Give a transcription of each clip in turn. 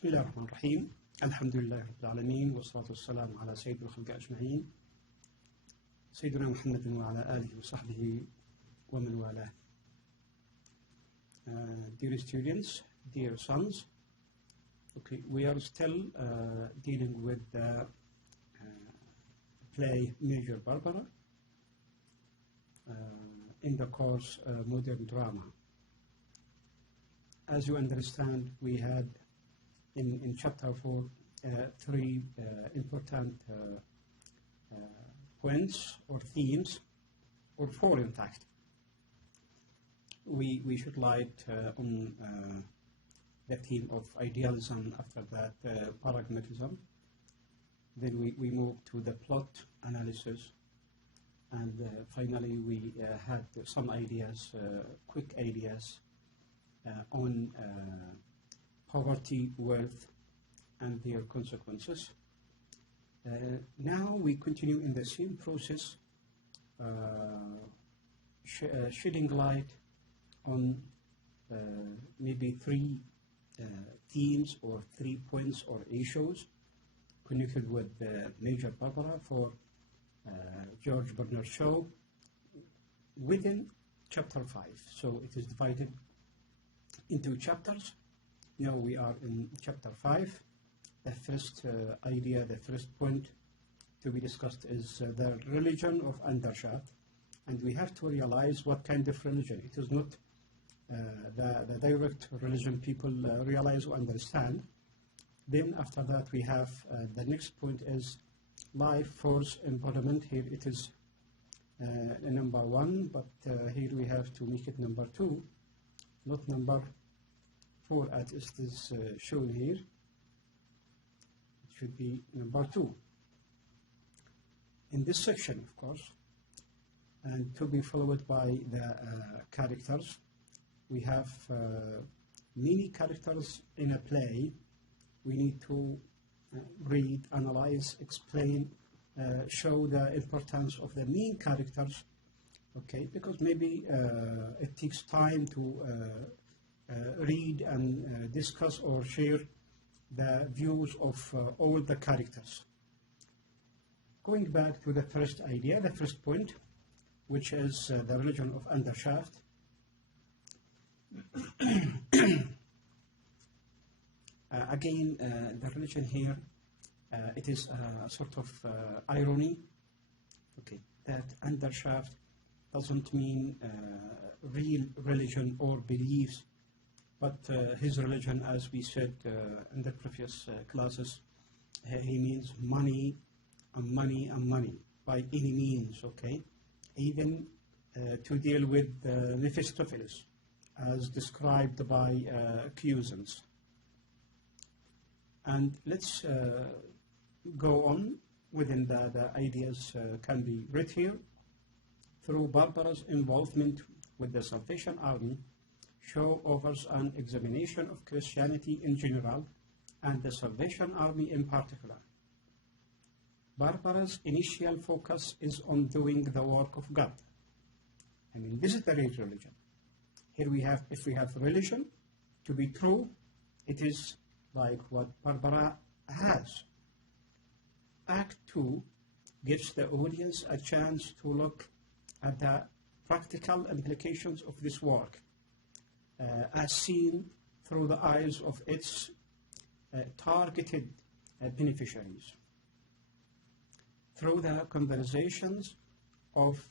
بسم الله الرحمن الرحيم. الحمد لله رب العالمين والصلاة والسلام على سيد الخلق أجمعين سيدنا محمد وعلى آله وصحبه ومن والاه. Dear students, dear sons, okay, we are still dealing with the play Major Barbara in the course Modern Drama. As you understand, we had in chapter 4 three important points or themes, or four in fact. We should light on the theme of idealism, after that pragmatism. Then we move to the plot analysis, and finally we had some ideas, quick ideas on poverty, wealth, and their consequences. Now we continue in the same process, shedding light on maybe three themes or 3 points or issues connected with Major Barbara for George Bernard Shaw within chapter 5. So it is divided into chapters. Now we are in chapter 5. The first idea, the first point to be discussed is the religion of Undershaft. And we have to realize what kind of religion. It is not the direct religion people realize or understand. Then after that we have the next point is life force embodiment. Here it is number 1, but here we have to make it number 2, not number 4 as it is shown here. It should be number 2. In this section, of course, and to be followed by the characters, we have many characters in a play. We need to read, analyze, explain, show the importance of the main characters, okay, because maybe it takes time to read and discuss or share the views of all the characters. Going back to the first idea, the first point, which is the religion of Undershaft. Again, the religion here, it is a sort of irony, okay, that Undershaft doesn't mean real religion or beliefs, but his religion, as we said in the previous classes, he means money and money and money by any means, okay, even to deal with Mephistopheles as described by Cusins. And let's go on within the ideas can be read here. Through Barbara's involvement with the Salvation Army, Shaw offers an examination of Christianity in general and the Salvation Army in particular. Barbara's initial focus is on doing the work of God. I mean, this is the real religion. Here we have, if we have religion to be true, it is like what Barbara has. Act 2 gives the audience a chance to look at the practical implications of this work, as seen through the eyes of its targeted beneficiaries. Through the conversations of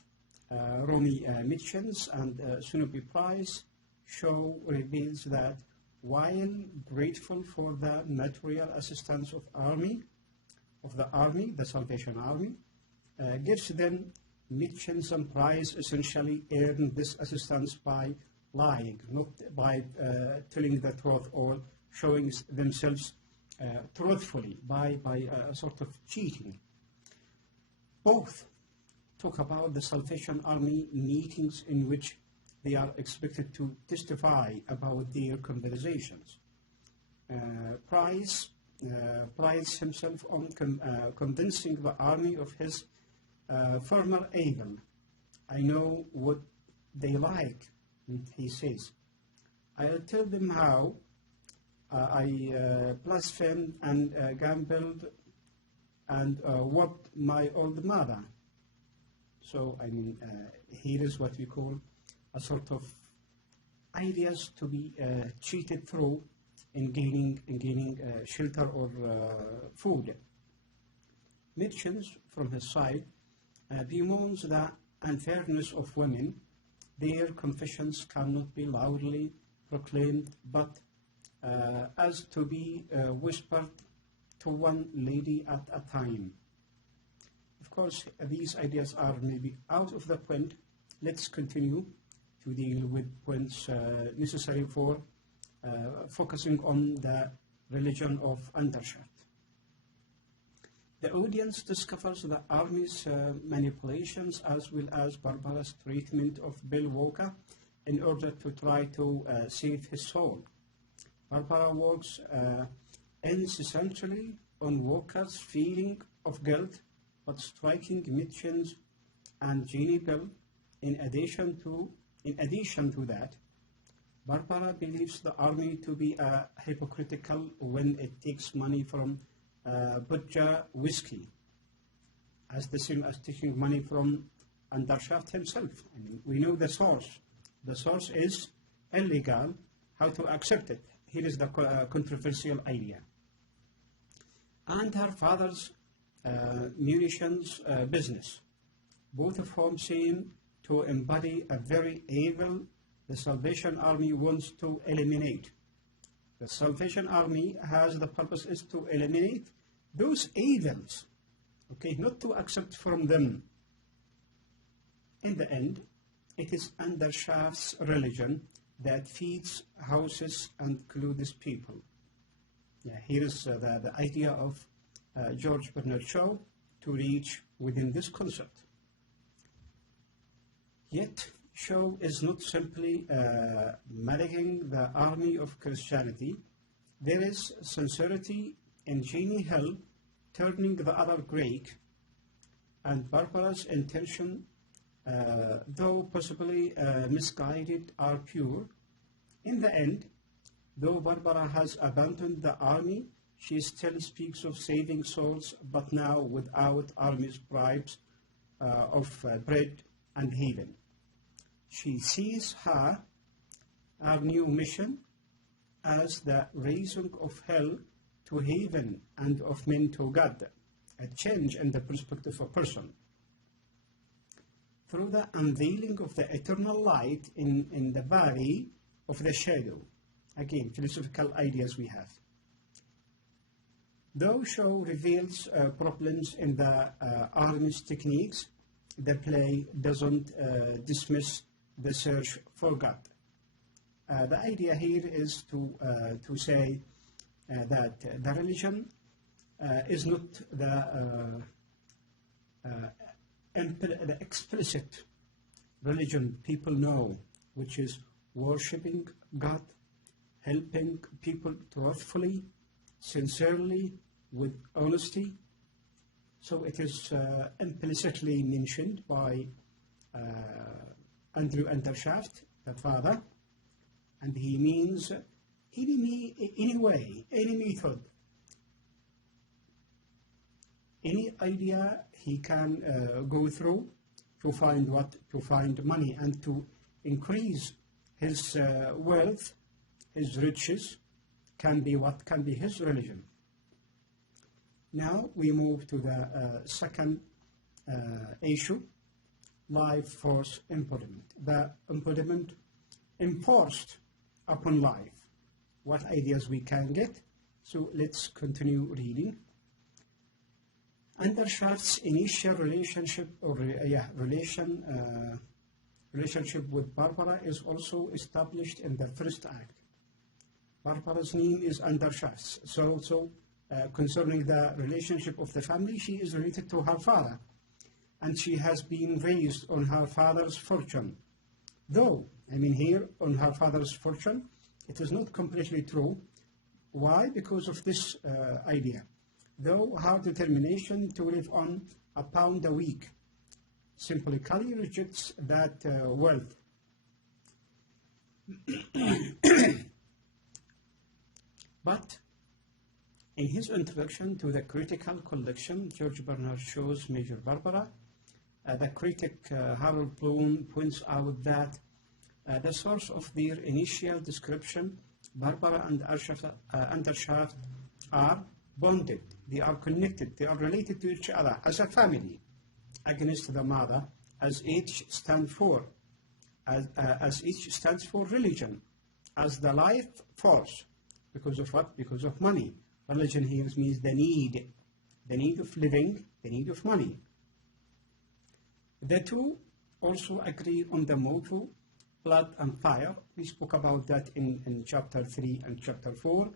Romy Mitchens and Sonobe Price, Shaw reveals that while grateful for the material assistance of the Salvation Army, gives them Mitchens and Price essentially earn this assistance by lying, not by telling the truth or showing themselves truthfully, by a sort of cheating. Both talk about the Salvation Army meetings in which they are expected to testify about their conversations. Price prides himself on convincing the army of his former evil. I know what they like, he says. I'll tell them how I blasphemed and gambled and whooped my old mother. So, I mean, here is what we call a sort of ideas to be cheated through in gaining shelter or food. Merchants, from his side, bemoans the unfairness of women. Their confessions cannot be loudly proclaimed, but as to be whispered to one lady at a time. Of course, these ideas are maybe out of the point. Let's continue to deal with points necessary for focusing on the religion of Undershaft. The audience discovers the army's manipulations as well as Barbara's treatment of Bill Walker in order to try to save his soul. Barbara works incessantly on Walker's feeling of guilt, but striking Mitchens and Jeannie Bill. In addition to that, Barbara believes the army to be hypocritical when it takes money from Butcher whiskey, as the same as taking money from Undershaft himself. I mean, we know the source. The source is illegal. How to accept it? Here is the controversial idea. And her father's munitions business, both of whom seem to embody a very evil the Salvation Army wants to eliminate. The Salvation Army has the purpose is to eliminate those evils, okay, not to accept from them. In the end, it is Undershaft's religion that feeds houses and clothes people. Yeah, here is the idea of George Bernard Shaw to reach within this concept. Yet, Shaw is not simply maligning the army of Christianity. There is sincerity in Jeannie Hill turning the other Greek, and Barbara's intention, though possibly misguided, are pure. In the end, though Barbara has abandoned the army, she still speaks of saving souls, but now without army's bribes of bread and healing. She sees her new mission as the raising of hell to heaven and of men to God, a change in the perspective of a person. Through the unveiling of the eternal light in the valley of the shadow. Again, philosophical ideas we have. Though Shaw reveals problems in the army's techniques, the play doesn't dismiss the search for God. The idea here is to say that the religion is not the explicit religion people know, which is worshipping God, helping people truthfully, sincerely, with honesty. So it is implicitly mentioned by Andrew Undershaft, the father, and he means any way, any method, any idea he can go through to find money and to increase his wealth, his riches, can be his religion. Now we move to the second issue, life force embodiment. The embodiment enforced upon life. What ideas we can get? So let's continue reading. Undershaft's initial relationship with Barbara is also established in the first act. Barbara's name is Undershaft. So concerning the relationship of the family, she is related to her father, and she has been raised on her father's fortune. Though, I mean here, on her father's fortune, it is not completely true. Why? Because of this idea. Though her determination to live on £1 a week symbolically rejects that wealth. But in his introduction to the critical collection, George Bernard shows Major Barbara. The critic Harold Bloom points out that the source of their initial description, Barbara and Undershaft, are bonded, they are connected, they are related to each other as a family against the mother, as each stands for religion, as the life force. Because of what? Because of money. Religion here means the need of living, the need of money. The two also agree on the motto, blood and fire. We spoke about that in chapter 3 and chapter 4,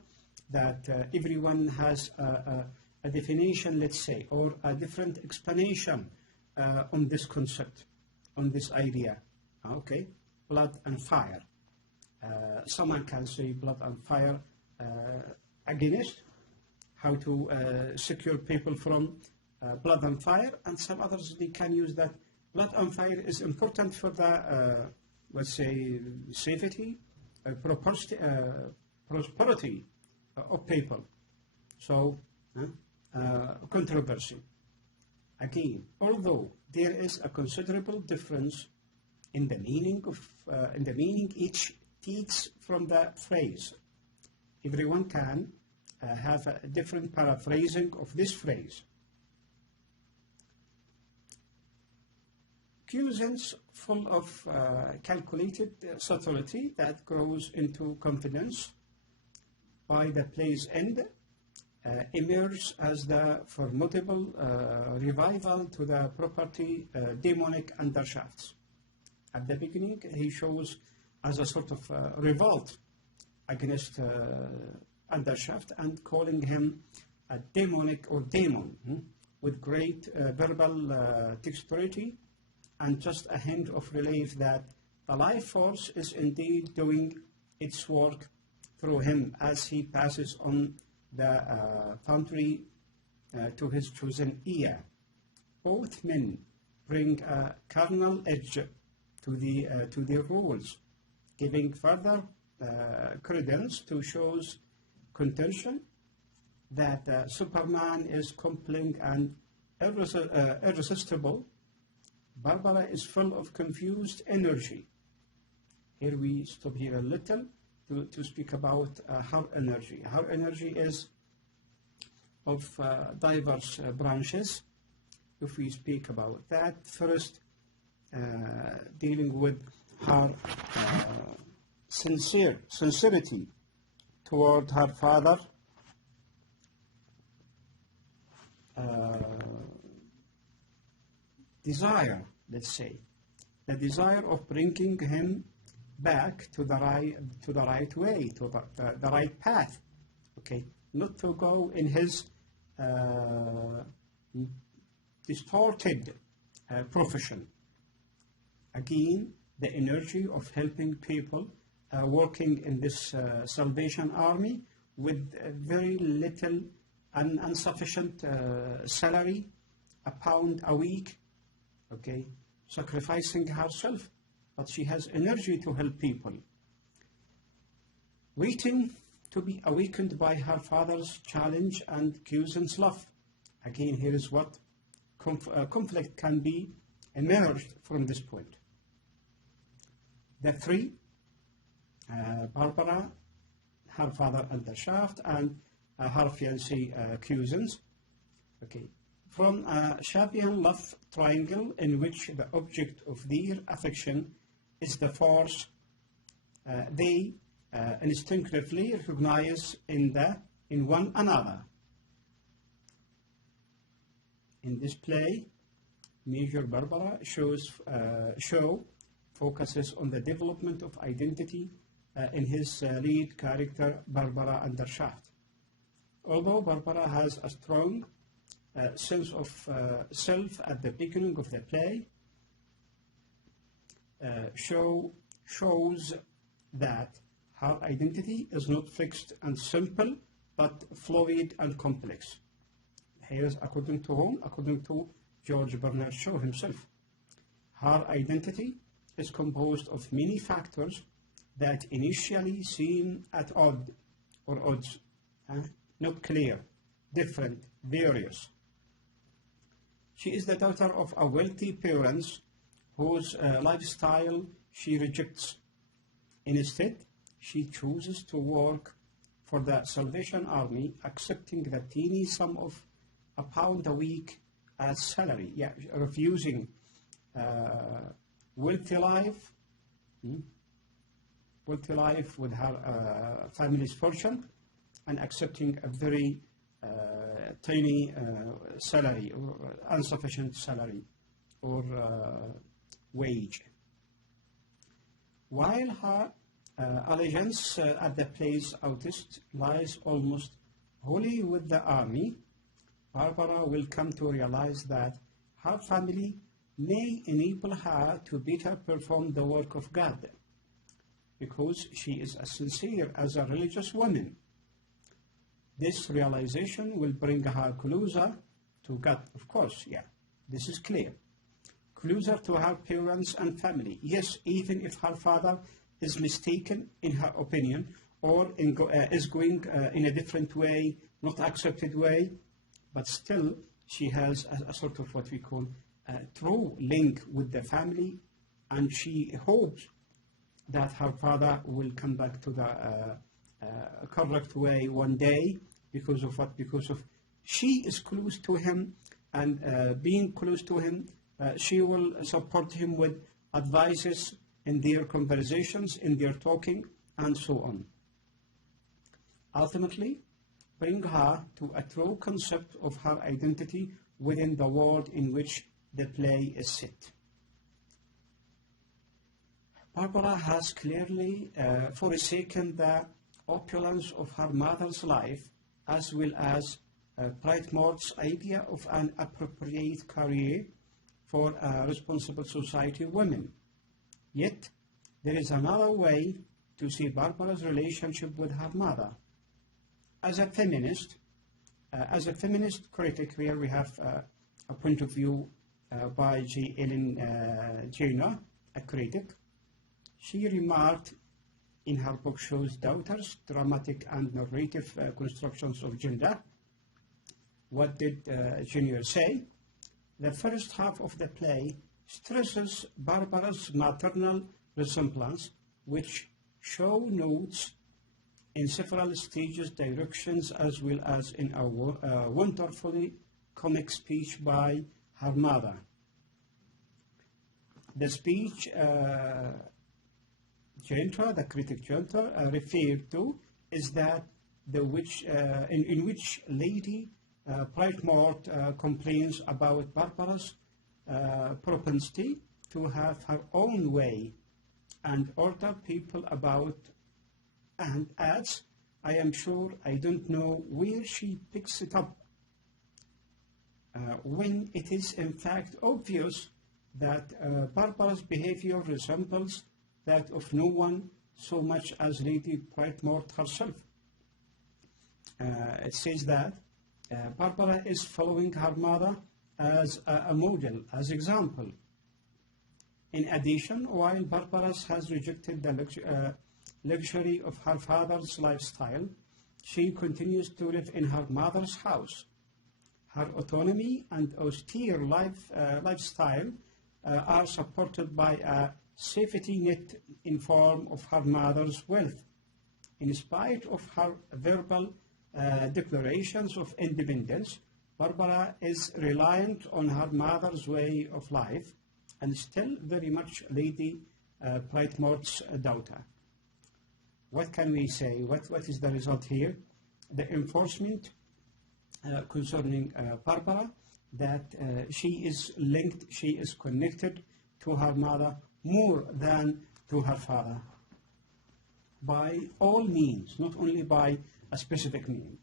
that everyone has a definition, let's say, or a different explanation on this concept, on this idea. Okay, blood and fire. Someone can say blood and fire against how to secure people from blood and fire, and some others, they can use that blood and fire is important for the, let's say, safety, prosperity of people. So, controversy. Again, although there is a considerable difference in the meaning each takes from the phrase, everyone can have a different paraphrasing of this phrase. Cuisines full of calculated subtlety that grows into confidence by the play's end emerges as the formidable revival to the property demonic Undershafts. At the beginning, he shows as a sort of revolt against Undershaft and calling him a demonic or demon with great verbal dexterity and just a hint of relief that the life force is indeed doing its work through him as he passes on the foundry to his chosen ear. Both men bring a carnal edge to their roles, giving further credence to Shaw's contention that Superman is compelling and irresistible. Barbara is full of confused energy. Here we stop here a little to speak about her energy. Her energy is of diverse branches. If we speak about that, first dealing with her sincerity toward her father, desire, let's say, the desire of bringing him back to the right way, to the right path, okay, not to go in his distorted profession. Again, the energy of helping people working in this Salvation Army with very little and insufficient salary, £1 a week, okay, sacrificing herself, but she has energy to help people. Waiting to be awakened by her father's challenge and Cusan's love. Again, here is what conflict can be emerged from this point. The three, Barbara, her father Undershaft, and her fiancé Cusans, okay, from a Shavian love triangle in which the object of their affection is the force they instinctively recognize in one another. In this play, Major Barbara show focuses on the development of identity in his lead character, Barbara Undershaft. Although Barbara has a strong sense of self at the beginning of the play, shows that her identity is not fixed and simple, but fluid and complex. Here is according to whom? According to George Bernard Shaw himself. Her identity is composed of many factors that initially seem at odds not clear, different, various. She is the daughter of a wealthy parents whose lifestyle she rejects. Instead, she chooses to work for the Salvation Army, accepting the teeny sum of £1 a week as salary, refusing wealthy life with her family's fortune, and accepting a very tiny salary or insufficient salary or wage. While her allegiance at the place outist lies almost wholly with the army, Barbara will come to realize that her family may enable her to better perform the work of God, because she is as sincere as a religious woman. This realization will bring her closer to God, of course, this is clear. Closer to her parents and family. Yes, even if her father is mistaken in her opinion, or is going in a different way, not accepted way, but still she has a sort of what we call a true link with the family, and she hopes that her father will come back to the correct way one day. Because of what? Because of she is close to him, and being close to him, she will support him with advices in their conversations, in their talking, and so on. Ultimately, bring her to a true concept of her identity within the world in which the play is set. Barbara has clearly forsaken the opulence of her mother's life, as well as Brightmore's idea of an appropriate career for a responsible society woman. Yet, there is another way to see Barbara's relationship with her mother. As a feminist critic, here we have a point of view by J. Ellen Jenner, a critic. She remarked in her book Show's Daughters, Dramatic and Narrative Constructions of Gender. What did Jenner say? The first half of the play stresses Barbara's maternal resemblance, which Shaw notes in several stages, directions, as well as in a wonderfully comic speech by her mother. The speech the critic Genter referred to is that in which Lady Brightmore complains about Barbara's propensity to have her own way and order people about, and adds, I am sure I don't know where she picks it up, when it is in fact obvious that Barbara's behavior resembles that of no one so much as Lady Brightmore herself. It says that Barbara is following her mother as a model, as example. In addition, while Barbara has rejected the luxury of her father's lifestyle, she continues to live in her mother's house. Her autonomy and austere lifestyle are supported by a safety net in form of her mother's wealth. In spite of her verbal declarations of independence, Barbara is reliant on her mother's way of life and still very much Lady Brightmore's daughter. What can we say? What is the result here? The enforcement concerning Barbara, that she is linked, she is connected to her mother more than to her father, by all means, not only by a specific mean.